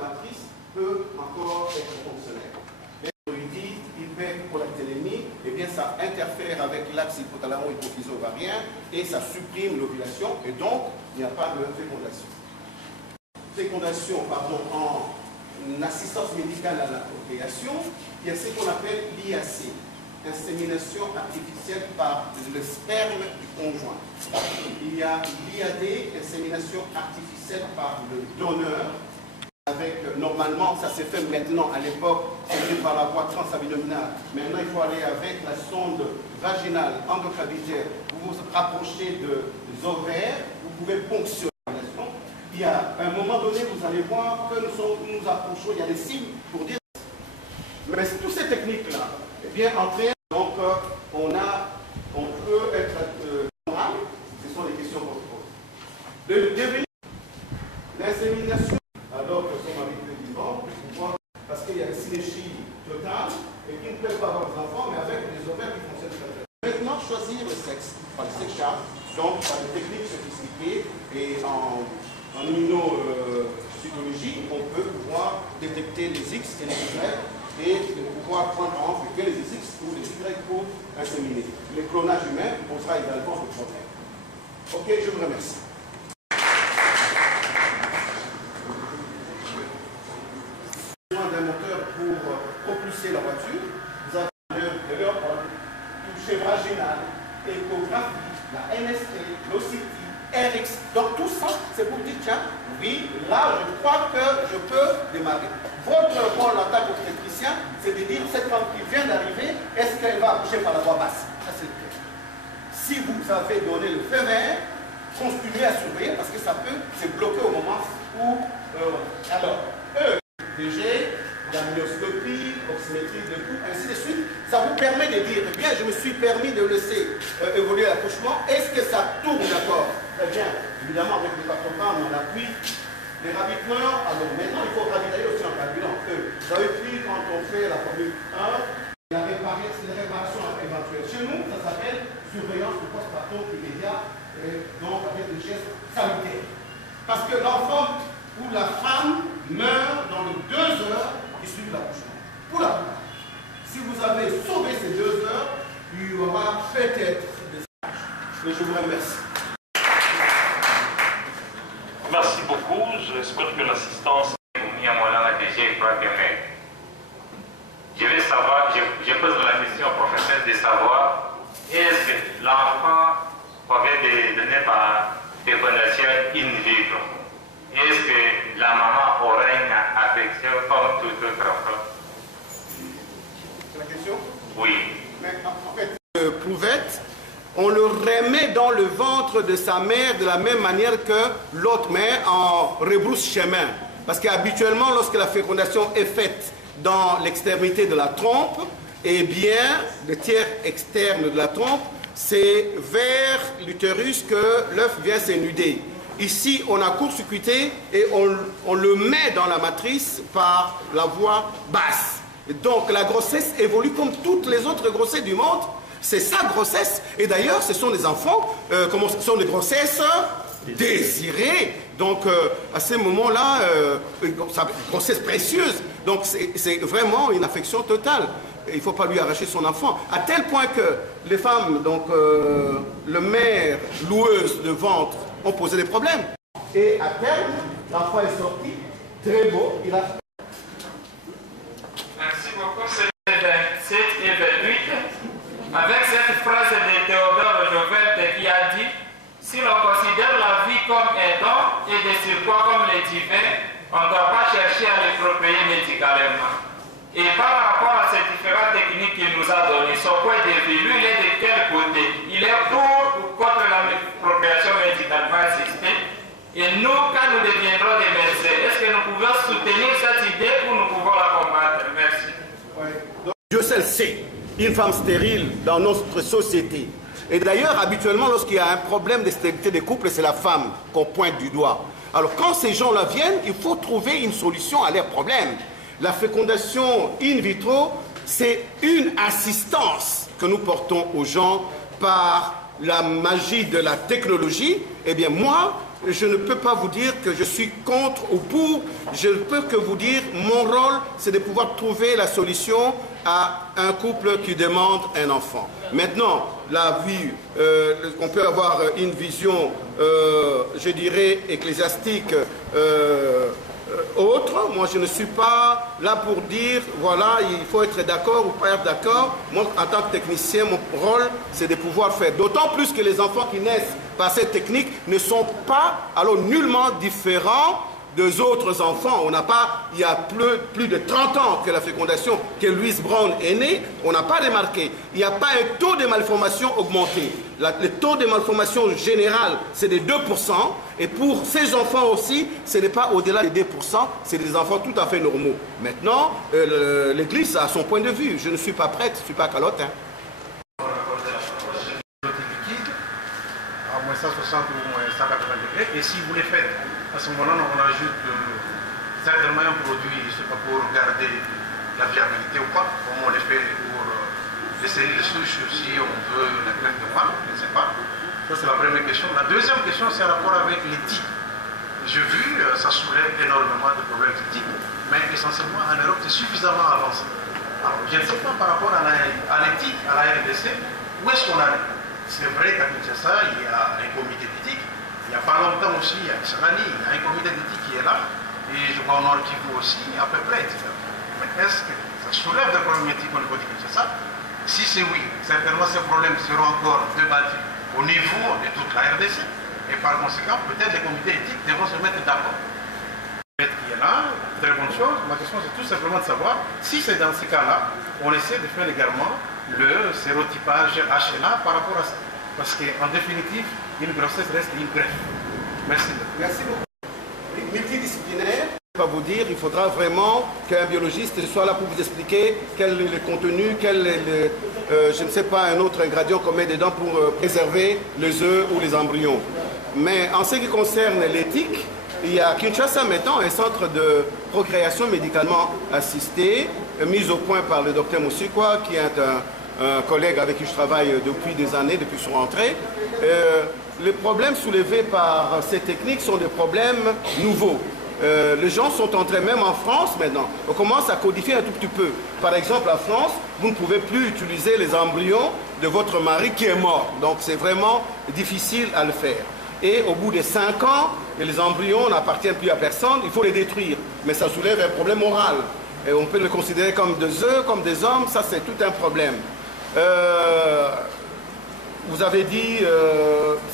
la matrice peut encore être fonctionnel. Mais hyperprolactinémie, eh bien ça interfère avec l'axe hypothalamo-hypophyso-ovarien et ça supprime l'ovulation et donc il n'y a pas de fécondation. Fécondation, pardon, en assistance médicale à la procréation, il y a ce qu'on appelle l'IAC, insémination artificielle par le sperme du conjoint. Il y a l'IAD, insémination artificielle par le donneur. Avec, normalement, ça s'est fait maintenant, à l'époque, c'était par la voie transabdominale. Maintenant, il faut aller avec la sonde vaginale endocavitaire. Vous vous rapprochez des ovaires, vous pouvez ponctionner. Il y a un moment donné, vous allez voir que nous approchons, il y a des signes pour dire. Mais toutes ces techniques-là, eh bien, entraînent, donc, on peut être moral, ce sont les questions qu'on pose. Le devenir, l'insémination. Alors que son mari est vivant, parce qu'il y a une synergie totale et qui ne peut pas avoir des enfants, mais avec des ovaires qui fonctionnent très bien. Maintenant, choisir le sexe par le sexage, donc par des techniques sophistiquées et en immunocytologie, on peut pouvoir détecter les X et les Y et pouvoir prendre en compte les X ou les Y pour inséminer. Le clonage humain posera également le problème. Ok, je vous remercie. D'un moteur pour propulser la voiture, vous avez de leur toucher vaginal, échographie, la NST, l'OCT, RX. Donc tout ça, c'est pour dire, tiens, oui, là, je crois que je peux démarrer. Votre rôle en tant qu'obstétricien, c'est de dire, cette femme qui vient d'arriver, est-ce qu'elle va accoucher par la voie basse? Ça, c'est clair. Si vous avez donné le feu vert, continuez à surveiller parce que ça peut se bloquer au moment où... alors, DG, l'amnioscopie, oxymétrie de tout, ainsi de suite, ça vous permet de dire, eh bien, je me suis permis de laisser évoluer l'accouchement, est-ce que ça tourne d'accord? Très bien, évidemment, avec le patronyme, on appuie les ravitaillements. Alors maintenant, il faut ravitailler aussi en carburant. Vous avez pris, quand on fait la formule 1, la réparation éventuelle. Chez nous, ça s'appelle surveillance du postpartum immédiat, donc avec des gestes sanitaires. Parce que l'enfant ou la femme meurt dans les 2 heures qui suivent l'accouchement. Pour la plupart. Si vous avez sauvé ces 2 heures, il y aura peut-être des âges. Et je vous remercie. Merci beaucoup. J'espère que l'assistance Moulin déjà est programmée. Je vais savoir, je pose la question au professeur de savoir est-ce que l'enfant avait donné par fécondation in vitro? Est-ce que la maman aura une affection comme tout autre enfant? C'est la question? Oui. Mais en fait, prouvette, on le remet dans le ventre de sa mère de la même manière que l'autre mère en rebrousse chemin. Parce qu'habituellement, lorsque la fécondation est faite dans l'extrémité de la trompe, eh bien, le tiers externe de la trompe, c'est vers l'utérus que l'œuf vient s'énuder. Ici, on a court-circuité et on le met dans la matrice par la voie basse. Et donc, la grossesse évolue comme toutes les autres grossesses du monde. C'est sa grossesse. Et d'ailleurs, ce sont des enfants, ce sont des grossesses désirées. Donc, à ce moment-là, grossesse précieuse. Donc, c'est vraiment une affection totale. Il ne faut pas lui arracher son enfant. À tel point que les femmes, donc, le mère loueuse de ventre, ont posé des problèmes. Et à terme, l'enfant est sorti, très beau, il a... Merci beaucoup, c'est 27 et 28. Avec cette phrase de Théodore Roosevelt qui a dit « Si l'on considère la vie comme un don et des surcroît comme les divins, on ne doit pas chercher à les procréer médicalement. » Et par rapport à ces différentes techniques qu'il nous a données, son point de vue, lui, il est de quel côté? Il est pour ou contre la procréation médicalement assistée? Et nous, quand nous deviendrons des médecins, est-ce que nous pouvons soutenir cette idée ou nous pouvons la combattre? Merci. Ouais. Donc, Dieu seul sait, une femme stérile dans notre société. Et d'ailleurs, habituellement, lorsqu'il y a un problème de stérilité des couples, c'est la femme qu'on pointe du doigt. Alors, quand ces gens-là viennent, il faut trouver une solution à leurs problèmes. La fécondation in vitro, c'est une assistance que nous portons aux gens par la magie de la technologie, eh bien moi, je ne peux pas vous dire que je suis contre ou pour. Je ne peux que vous dire, mon rôle, c'est de pouvoir trouver la solution à un couple qui demande un enfant. Maintenant, la vue, on peut avoir une vision, je dirais, ecclésiastique autre. Moi, je ne suis pas là pour dire, voilà, il faut être d'accord ou pas être d'accord. Moi, en tant que technicien, mon rôle, c'est de pouvoir faire. D'autant plus que les enfants qui naissent par cette technique ne sont pas, alors, nullement différents des autres enfants. On n'a pas, il y a plus de 30 ans que la fécondation, que Louise Brown est née, on n'a pas remarqué. Il n'y a pas un taux de malformation augmenté. Le taux de malformation général, c'est de 2%. Et pour ces enfants aussi, ce n'est pas au-delà de 2%. C'est des enfants tout à fait normaux. Maintenant, l'Église a son point de vue. Je ne suis pas prête, je ne suis pas calotte. Hein. À moins 160 ou moins 180 degrés. Et si vous les faites, à ce moment-là, on ajoute certainement un produit, je ne sais pas, pour garder la viabilité ou pas, comme on les fait pour les cellules souches, si on veut la greffe de moelle, je ne sais pas. Ça, c'est la première question. La deuxième question, c'est en rapport avec l'éthique. J'ai vu, ça soulève énormément de problèmes d'éthique, mais essentiellement en Europe, c'est suffisamment avancé. Alors, je ne sais pas par rapport à l'éthique, à la RDC, où est-ce qu'on en est? C'est vrai qu'à Kinshasa, il y a un comité d'éthique. Il n'y a pas longtemps aussi, à Kisangani, il y a un comité d'éthique qui est là. Et je vois au Nord Kivu aussi, à peu près, etc. Mais est-ce que ça soulève des problèmes éthiques au niveau de Kinshasa? Si c'est oui, certainement ces problèmes seront encore débattus au niveau de toute la RDC. Et par conséquent, peut-être les comités éthiques devront se mettre d'accord. Peut-être qu'il y en a, très bonne chose. Ma question, c'est tout simplement de savoir si c'est dans ces cas-là, on essaie de faire également le sérotypage HLA par rapport à ça. Parce qu'en définitive, une grossesse reste une greffe. Merci. Merci beaucoup. Multidisciplinaire, je vais vous dire, il faudra vraiment qu'un biologiste soit là pour vous expliquer quel est le contenu, quel est je ne sais pas, un autre ingrédient qu'on met dedans pour préserver les œufs ou les embryons. Mais en ce qui concerne l'éthique, il y a à Kinshasa maintenant un centre de procréation médicalement assistée, mis au point par le docteur Moussikwa, qui est un collègue avec qui je travaille depuis des années, depuis son entrée. Les problèmes soulevés par ces techniques sont des problèmes nouveaux. Les gens sont en train, même en France maintenant, on commence à codifier un tout petit peu. Par exemple, en France, vous ne pouvez plus utiliser les embryons de votre mari qui est mort. Donc c'est vraiment difficile à le faire. Et au bout de 5 ans, les embryons n'appartiennent plus à personne, il faut les détruire. Mais ça soulève un problème moral. Et on peut le considérer comme des œufs, comme des hommes, ça c'est tout un problème. Vous avez dit,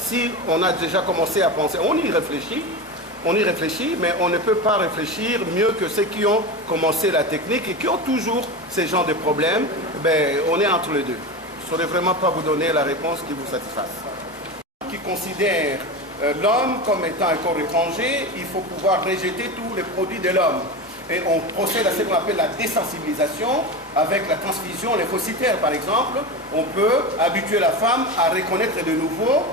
si on a déjà commencé à penser, on y réfléchit, mais on ne peut pas réfléchir mieux que ceux qui ont commencé la technique et qui ont toujours ces genres de problèmes. Ben, on est entre les deux. Je ne saurais vraiment pas vous donner la réponse qui vous satisfasse. Qui considère l'homme comme étant un corps étranger, il faut pouvoir rejeter tous les produits de l'homme. Et on procède à ce qu'on appelle la désensibilisation avec la transfusion lymphocytaire, par exemple. On peut habituer la femme à reconnaître de nouveau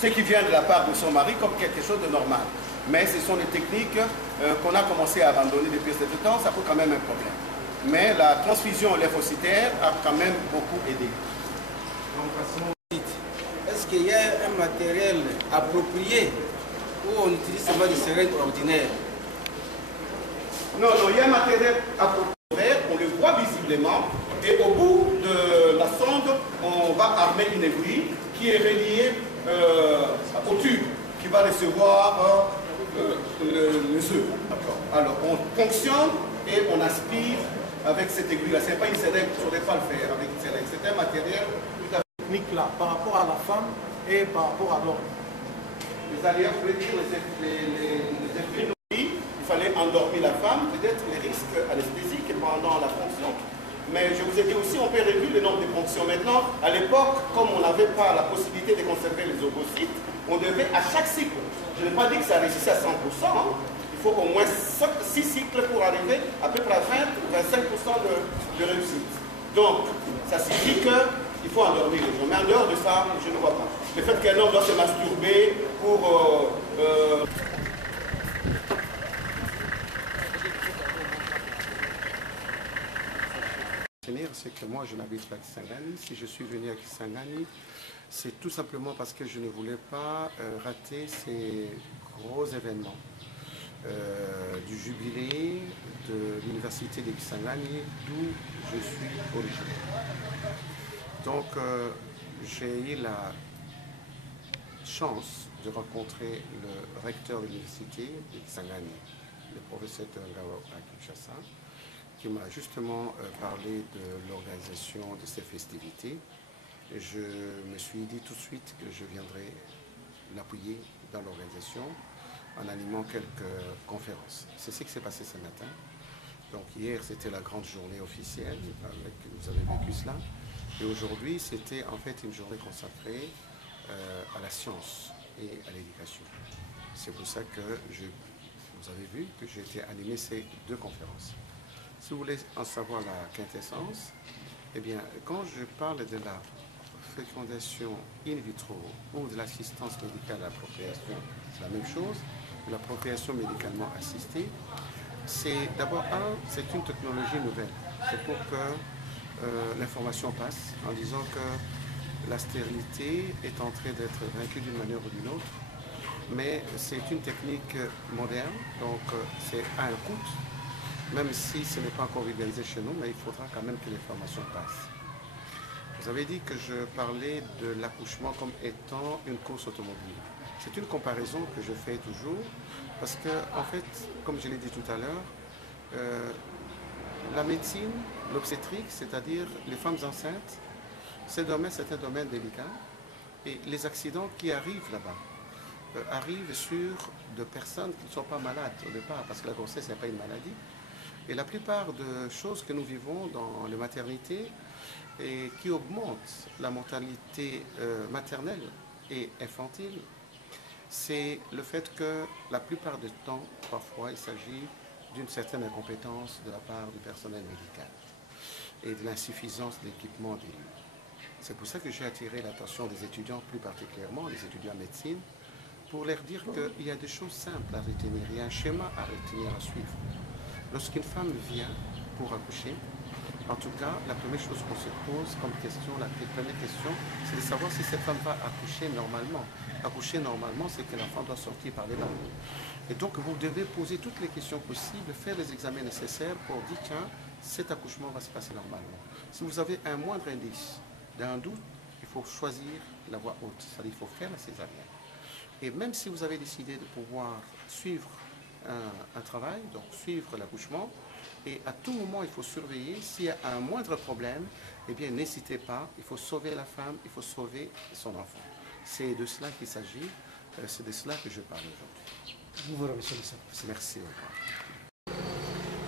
ce qui vient de la part de son mari comme quelque chose de normal. Mais ce sont des techniques qu'on a commencé à abandonner depuis ce temps, ça pose quand même un problème. Mais la transfusion lymphocytaire a quand même beaucoup aidé. Est-ce qu'il y a un matériel approprié où on utilise seulement des seringues ordinaires? Non, il y a un matériel approprié, on le voit visiblement, et au bout de la sonde, on va armer une aiguille qui est reliée au tube, qui va recevoir les œufs. Alors, on fonctionne et on aspire avec cette aiguille-là. Ce n'est pas une seringue, on ne saurait pas le faire avec une seringue. C'est un matériel tout à fait technique-là, par rapport à la femme et par rapport à l'homme. Les alliés voulaient dire les effets. Il fallait endormir la femme, peut-être les risques anesthésiques pendant la fonction. Mais je vous ai dit aussi, on peut réduire le nombre de fonctions. Maintenant, à l'époque, comme on n'avait pas la possibilité de conserver les ovocytes, on devait à chaque cycle, je n'ai pas dit que ça réussissait à 100%, hein, il faut au moins 6 cycles pour arriver à peu près à 20 ou 25% de réussite. Donc, ça signifie qu'il faut endormir les gens. Mais en dehors de ça, je ne vois pas. Le fait qu'un homme doit se masturber pour... Seigneur, c'est que moi, je n'habite pas à Kisangani. Si je suis venu à Kisangani, c'est tout simplement parce que je ne voulais pas rater ces gros événements du jubilé de l'université de Kisangani, d'où je suis originaire. Donc, j'ai eu la chance de rencontrer le recteur de l'université de Kisangani, le professeur Ngao à Kinshasa, qui m'a justement parlé de l'organisation de ces festivités. Et je me suis dit tout de suite que je viendrais l'appuyer dans l'organisation en animant quelques conférences. C'est ce qui s'est passé ce matin. Donc hier, c'était la grande journée officielle, vous avez vécu cela. Et aujourd'hui, c'était en fait une journée consacrée à la science et à l'éducation. C'est pour ça que vous avez vu que j'ai été animé ces deux conférences. Si vous voulez en savoir la quintessence, eh bien, quand je parle de la fécondation in vitro ou de l'assistance médicale à la procréation, c'est la même chose, de la procréation médicalement assistée, c'est d'abord c'est une technologie nouvelle. C'est pour que l'information passe en disant que la stérilité est en train d'être vaincue d'une manière ou d'une autre, mais c'est une technique moderne, donc c'est à un coût, même si ce n'est pas encore vulgarisé chez nous, mais il faudra quand même que l'information passe. Vous avez dit que je parlais de l'accouchement comme étant une course automobile. C'est une comparaison que je fais toujours, parce que, en fait, comme je l'ai dit tout à l'heure, la médecine, l'obstétrique, c'est-à-dire les femmes enceintes, c'est un domaine délicat, et les accidents qui arrivent là-bas arrivent sur de personnes qui ne sont pas malades au départ, parce que la grossesse n'est pas une maladie. Et la plupart de choses que nous vivons dans les maternités et qui augmentent la mortalité maternelle et infantile, c'est le fait que la plupart du temps, parfois, il s'agit d'une certaine incompétence de la part du personnel médical et de l'insuffisance d'équipement des lieux. C'est pour ça que j'ai attiré l'attention des étudiants, plus particulièrement les étudiants en médecine, pour leur dire qu'il y a des choses simples à retenir, il y a un schéma à retenir, à suivre. Lorsqu'une femme vient pour accoucher, en tout cas, la première chose qu'on se pose comme question, la première question, c'est de savoir si cette femme va accoucher normalement. Accoucher normalement, c'est que l'enfant doit sortir par les dents. Et donc, vous devez poser toutes les questions possibles, faire les examens nécessaires pour dire, tiens, cet accouchement va se passer normalement. Si vous avez un moindre indice d'un doute, il faut choisir la voie haute, c'est-à-dire qu'il faut faire la césarienne. Et même si vous avez décidé de pouvoir suivre un travail, donc suivre l'accouchement, et à tout moment il faut surveiller, s'il y a un moindre problème, eh bien n'hésitez pas, il faut sauver la femme, il faut sauver son enfant. C'est de cela qu'il s'agit, c'est de cela que je parle aujourd'hui. Nous vous remercions de ça. Merci encore.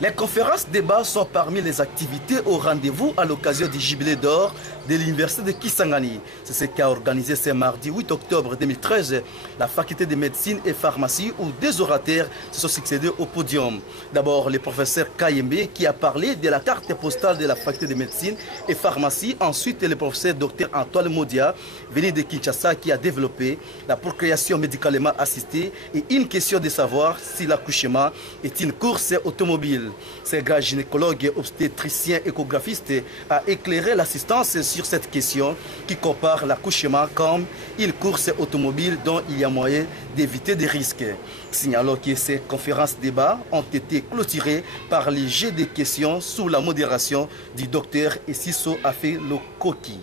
Les conférences débats sont parmi les activités au rendez-vous à l'occasion du Jubilé d'or de l'Université de Kisangani. C'est ce qu'a organisé ce mardi 8 octobre 2013 la faculté de médecine et pharmacie où des orateurs se sont succédés au podium. D'abord le professeur Kayembe qui a parlé de la carte postale de la faculté de médecine et pharmacie. Ensuite le professeur Dr Antoine Modia venu de Kinshasa qui a développé la procréation médicalement assistée et une question de savoir si l'accouchement est une course automobile. Ce grand gynécologue, obstétricien, échographiste a éclairé l'assistance sur cette question qui compare l'accouchement comme une course automobile dont il y a moyen d'éviter des risques. Signalons que ces conférences-débats ont été clôturées par les jets de questions sous la modération du docteur Essiso Afé Lokoki.